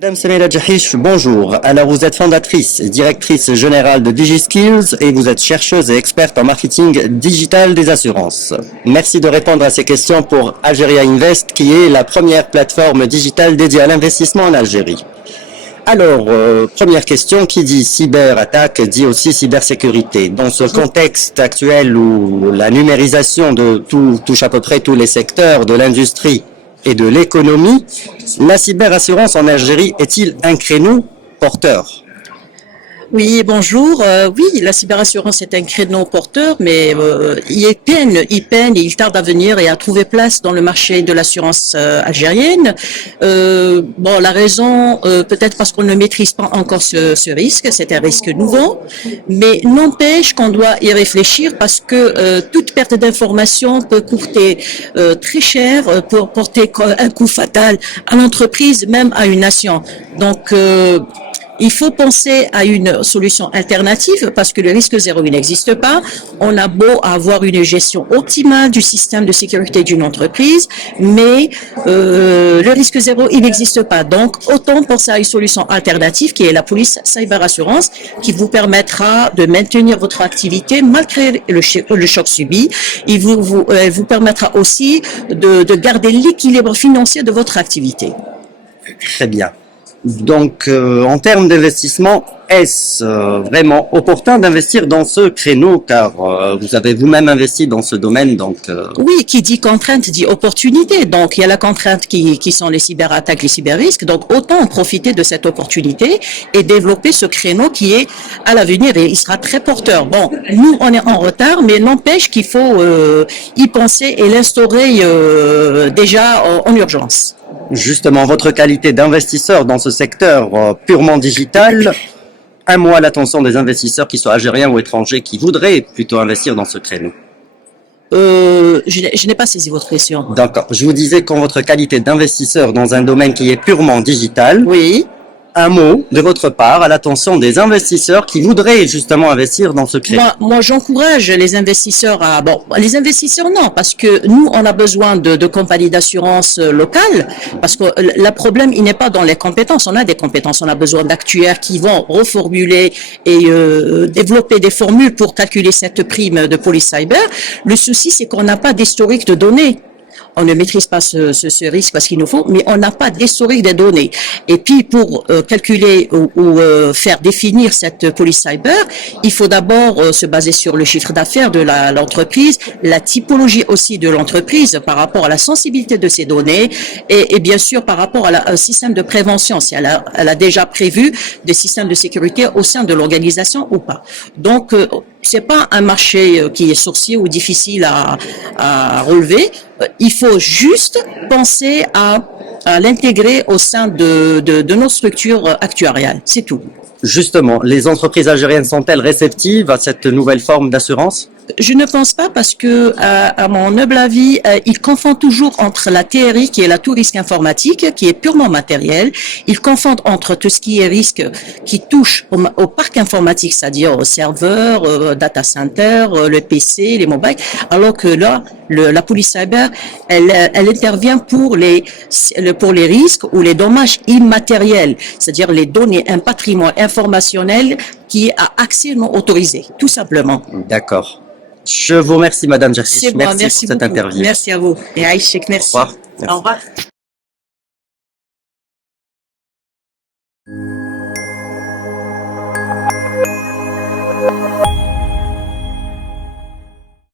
Madame Samira Jahish, bonjour. Alors, vous êtes fondatrice et directrice générale de DigiSkills et vous êtes chercheuse et experte en marketing digital des assurances. Merci de répondre à ces questions pour Algeria Invest, qui est la première plateforme digitale dédiée à l'investissement en Algérie. Alors, première question, qui dit cyberattaque dit aussi cybersécurité. Dans ce contexte actuel où la numérisation de tout touche à peu près tous les secteurs de l'industrie et de l'économie, la cyberassurance en Algérie est-il un créneau porteur? Oui, bonjour. Oui, la cyberassurance est un créneau porteur, mais il peine et il tarde à venir et à trouver place dans le marché de l'assurance algérienne. La raison, peut-être parce qu'on ne maîtrise pas encore ce risque, c'est un risque nouveau, mais n'empêche qu'on doit y réfléchir parce que toute perte d'information peut coûter très cher pour porter un coup fatal à l'entreprise, même à une nation. Donc, il faut penser à une solution alternative parce que le risque zéro, il n'existe pas. On a beau avoir une gestion optimale du système de sécurité d'une entreprise, mais le risque zéro, il n'existe pas. Donc, autant penser à une solution alternative qui est la police cyber assurance qui vous permettra de maintenir votre activité malgré le choc subi. Elle vous permettra aussi de garder l'équilibre financier de votre activité. Très bien. Donc, en termes d'investissement, est-ce vraiment opportun d'investir dans ce créneau, car vous avez vous-même investi dans ce domaine, donc... Oui, qui dit contrainte dit opportunité. Donc, il y a la contrainte qui sont les cyberattaques, les cyberrisques. Donc, autant en profiter de cette opportunité et développer ce créneau qui est à l'avenir et il sera très porteur. Bon, nous, on est en retard, mais n'empêche qu'il faut y penser et l'instaurer déjà en urgence. Justement, votre qualité d'investisseur dans ce secteur purement digital, un mot à l'attention des investisseurs, qui soient algériens ou étrangers, qui voudraient plutôt investir dans ce créneau. Je n'ai pas saisi votre question. D'accord. Je vous disais qu'en votre qualité d'investisseur dans un domaine qui est purement digital, Oui. un mot de votre part à l'attention des investisseurs qui voudraient justement investir dans ce créneau. Moi, j'encourage les investisseurs les investisseurs non, parce que nous, on a besoin de compagnies d'assurance locales, parce que le problème, il n'est pas dans les compétences. On a des compétences, on a besoin d'actuaires qui vont reformuler et développer des formules pour calculer cette prime de police cyber. Le souci, c'est qu'on n'a pas d'historique de données. On ne maîtrise pas ce risque parce qu'il nous faut, mais on n'a pas d'historique des données. Et puis, pour calculer ou faire définir cette police cyber, il faut d'abord se baser sur le chiffre d'affaires de l'entreprise, la typologie aussi de l'entreprise par rapport à la sensibilité de ces données et bien sûr par rapport à un système de prévention, si elle a déjà prévu des systèmes de sécurité au sein de l'organisation ou pas. Donc, c'est pas un marché qui est sourcier ou difficile à relever. Il faut juste penser à l'intégrer au sein de nos structures actuariales. C'est tout. Justement, les entreprises algériennes sont-elles réceptives à cette nouvelle forme d'assurance? Je ne pense pas parce que, à mon humble avis, ils confondent toujours entre la TRI, qui est la tout risque informatique, qui est purement matériel. Ils confondent entre tout ce qui est risque qui touche au parc informatique, c'est-à-dire aux serveurs, data center, le PC, les mobiles. Alors que là, la police cyber, elle intervient pour les risques ou les dommages immatériels, c'est-à-dire les données, un patrimoine informationnel qui est à accès non autorisé, tout simplement. D'accord. Je vous remercie, Madame Jersis. Merci pour cette interview. Merci à vous. Et Aïchek, merci. Au revoir. Au revoir.